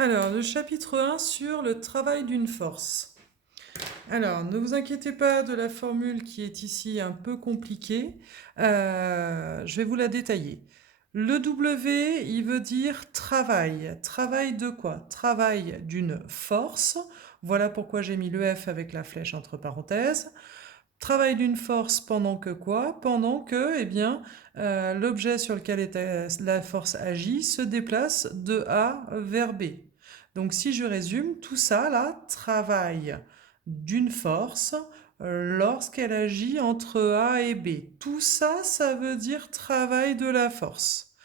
Alors, le chapitre 1 sur le travail d'une force. Alors, ne vous inquiétez pas de la formule qui est ici un peu compliquée. Je vais vous la détailler. Le W, il veut dire travail. Travail de quoi? Travail d'une force. Voilà pourquoi j'ai mis le F avec la flèche entre parenthèses. Travail d'une force pendant que quoi? Pendant que, l'objet sur lequel la force agit se déplace de A vers B. Donc si je résume, tout ça là, travail d'une force lorsqu'elle agit entre A et B. Tout ça, ça veut dire travail de la force.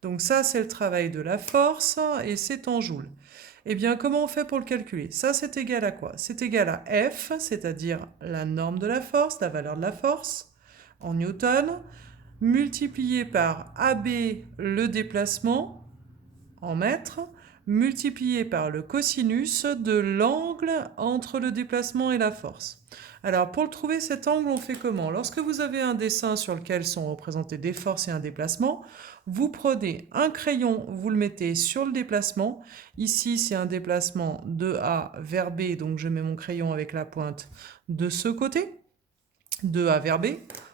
Donc ça, c'est le travail de la force et c'est en joules. Eh bien, comment on fait pour le calculer? Ça, c'est égal à quoi? C'est égal à F, c'est-à-dire la norme de la force, la valeur de la force, en newton, multiplié par AB, le déplacement, en mètres, multiplié par le cosinus de l'angle entre le déplacement et la force. Alors, pour le trouver, cet angle, on fait comment? Lorsque vous avez un dessin sur lequel sont représentés des forces et un déplacement, vous prenez un crayon, vous le mettez sur le déplacement. Ici, c'est un déplacement de A vers B, donc je mets mon crayon avec la pointe de ce côté, de A vers B.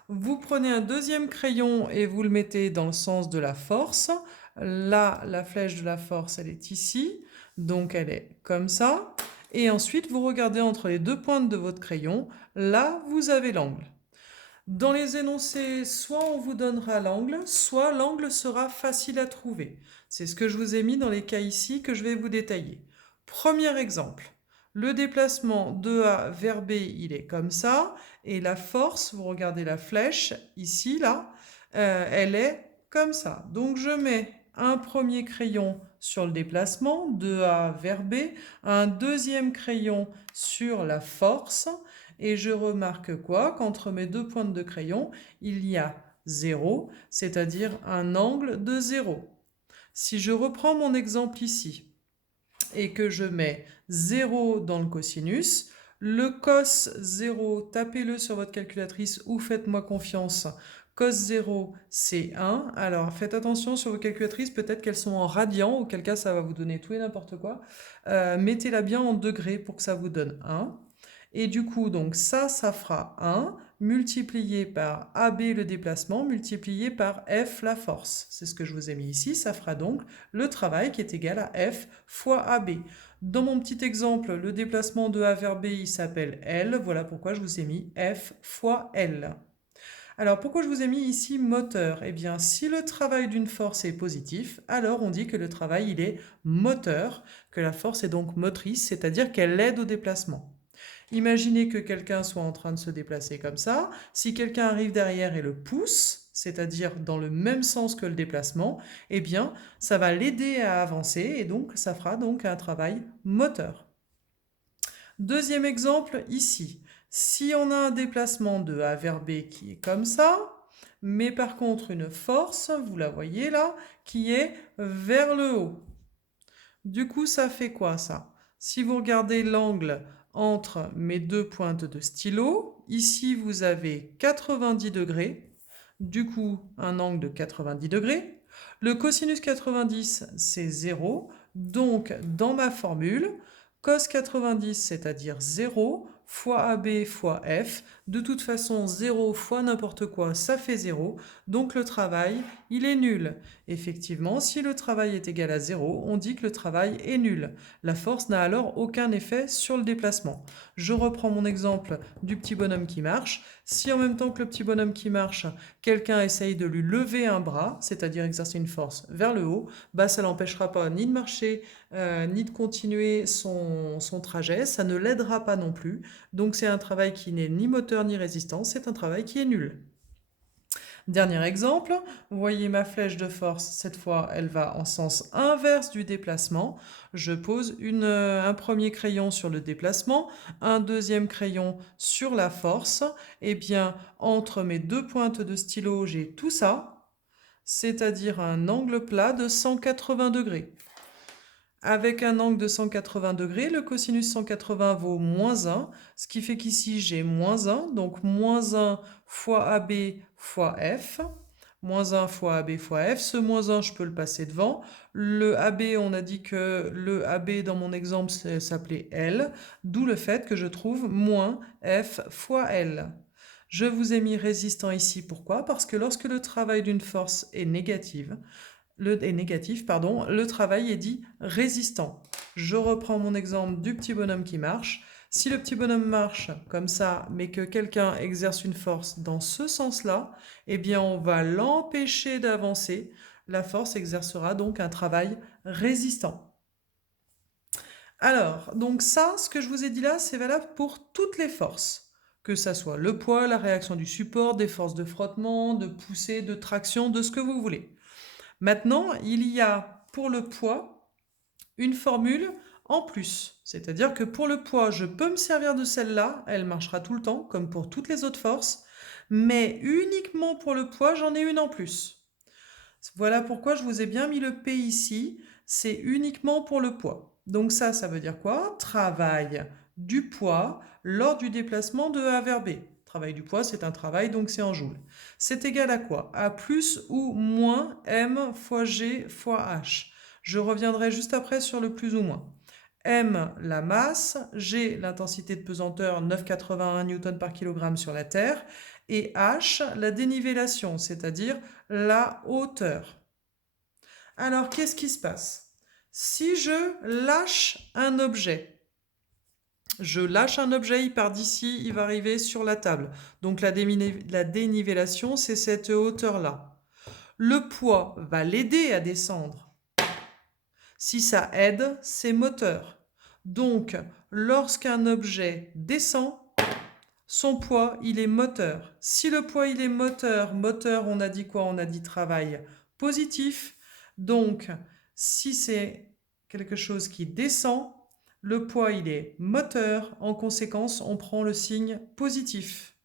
Vous prenez un deuxième crayon et vous le mettez dans le sens de la force. Là, la flèche de la force, elle est ici, donc elle est comme ça. Et ensuite, vous regardez entre les deux pointes de votre crayon. Là, vous avez l'angle. Dans les énoncés, soit on vous donnera l'angle, soit l'angle sera facile à trouver. C'est ce que je vous ai mis dans les cas ici que je vais vous détailler. Premier exemple. Le déplacement de A vers B, il est comme ça. Et la force, vous regardez la flèche, ici, là, elle est comme ça. Donc je mets un premier crayon sur le déplacement, de A vers B, un deuxième crayon sur la force, et je remarque quoi? Qu'entre mes deux pointes de crayon, il y a 0, c'est-à-dire un angle de 0. Si je reprends mon exemple ici, et que je mets 0 dans le cosinus, le cos 0, tapez-le sur votre calculatrice ou faites-moi confiance, cos 0 c'est 1. Alors faites attention sur vos calculatrices, peut-être qu'elles sont en radians, auquel cas ça va vous donner tout et n'importe quoi. Mettez-la bien en degrés pour que ça vous donne 1. Et du coup, donc ça fera 1 multiplié par AB le déplacement, multiplié par F la force. C'est ce que je vous ai mis ici, ça fera donc le travail qui est égal à F fois AB. Dans mon petit exemple, le déplacement de A vers B, il s'appelle L. Voilà pourquoi je vous ai mis F fois L. Alors pourquoi je vous ai mis ici moteur? Eh bien, si le travail d'une force est positif, alors on dit que le travail il est moteur, que la force est donc motrice, c'est-à-dire qu'elle aide au déplacement. Imaginez que quelqu'un soit en train de se déplacer comme ça. Si quelqu'un arrive derrière et le pousse, c'est-à-dire dans le même sens que le déplacement, eh bien, ça va l'aider à avancer et donc ça fera donc un travail moteur. Deuxième exemple ici. Si on a un déplacement de A vers B qui est comme ça, mais par contre une force, vous la voyez là, qui est vers le haut. Du coup, ça fait quoi ça? Si vous regardez l'angle entre mes deux pointes de stylo, ici vous avez 90 degrés, du coup un angle de 90 degrés. Le cosinus 90 c'est 0, donc dans ma formule, cos 90 c'est-à-dire 0 fois AB fois F, de toute façon 0 fois n'importe quoi ça fait 0, donc le travail il est nul. Effectivement, si le travail est égal à 0, on dit que le travail est nul. La force n'a alors aucun effet sur le déplacement. Je reprends mon exemple du petit bonhomme qui marche. Si en même temps que le petit bonhomme qui marche, quelqu'un essaye de lui lever un bras, c'est-à-dire exercer une force vers le haut, bah ça l'empêchera pas ni de marcher, ni de continuer son trajet, ça ne l'aidera pas non plus. Donc c'est un travail qui n'est ni moteur ni résistant, c'est un travail qui est nul. Dernier exemple, vous voyez ma flèche de force, cette fois elle va en sens inverse du déplacement. Je pose un premier crayon sur le déplacement, un deuxième crayon sur la force. Et bien entre mes deux pointes de stylo, j'ai tout ça, c'est-à-dire un angle plat de 180 degrés. Avec un angle de 180 degrés, le cosinus 180 vaut moins 1, ce qui fait qu'ici j'ai moins 1, donc moins 1 fois AB fois F. Moins 1 fois AB fois F. Ce moins 1, je peux le passer devant. Le AB, on a dit que le AB dans mon exemple s'appelait L, d'où le fait que je trouve moins F fois L. Je vous ai mis résistant ici, pourquoi? Parce que lorsque le travail d'une force est négatif, le travail est dit résistant. Je reprends mon exemple du petit bonhomme qui marche. Si le petit bonhomme marche comme ça, mais que quelqu'un exerce une force dans ce sens-là, eh bien on va l'empêcher d'avancer. La force exercera donc un travail résistant. Alors, donc ça, ce que je vous ai dit là, c'est valable pour toutes les forces. Que ça soit le poids, la réaction du support, des forces de frottement, de poussée, de traction, de ce que vous voulez. Maintenant, il y a pour le poids une formule en plus. C'est-à-dire que pour le poids, je peux me servir de celle-là, elle marchera tout le temps, comme pour toutes les autres forces, mais uniquement pour le poids, j'en ai une en plus. Voilà pourquoi je vous ai bien mis le P ici, c'est uniquement pour le poids. Donc ça veut dire quoi? Travail du poids lors du déplacement de A vers B. Travail du poids, c'est un travail, donc c'est en joules. C'est égal à quoi? À plus ou moins M fois G fois H. Je reviendrai juste après sur le plus ou moins. M, la masse, G, l'intensité de pesanteur, 9,81 Newton par kilogramme sur la Terre, et H, la dénivellation, c'est-à-dire la hauteur. Alors, qu'est-ce qui se passe? Si je lâche un objet, il part d'ici, il va arriver sur la table. Donc la dénivellation, c'est cette hauteur-là. Le poids va l'aider à descendre. Si ça aide, c'est moteur. Donc, lorsqu'un objet descend, son poids, il est moteur. Si le poids, il est moteur, on a dit quoi? On a dit travail positif. Donc, si c'est quelque chose qui descend, le poids, il est moteur. En conséquence, on prend le signe positif.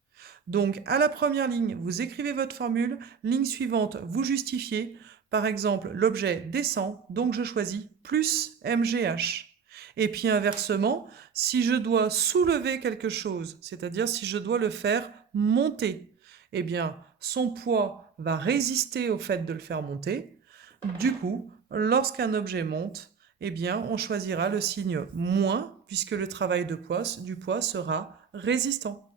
Donc, à la première ligne, vous écrivez votre formule. Ligne suivante, vous justifiez. Par exemple, l'objet descend, donc je choisis plus MGH. Et puis inversement, si je dois soulever quelque chose, c'est-à-dire si je dois le faire monter, eh bien, son poids va résister au fait de le faire monter. Du coup, lorsqu'un objet monte, eh bien, on choisira le signe moins, puisque le travail du poids sera résistant.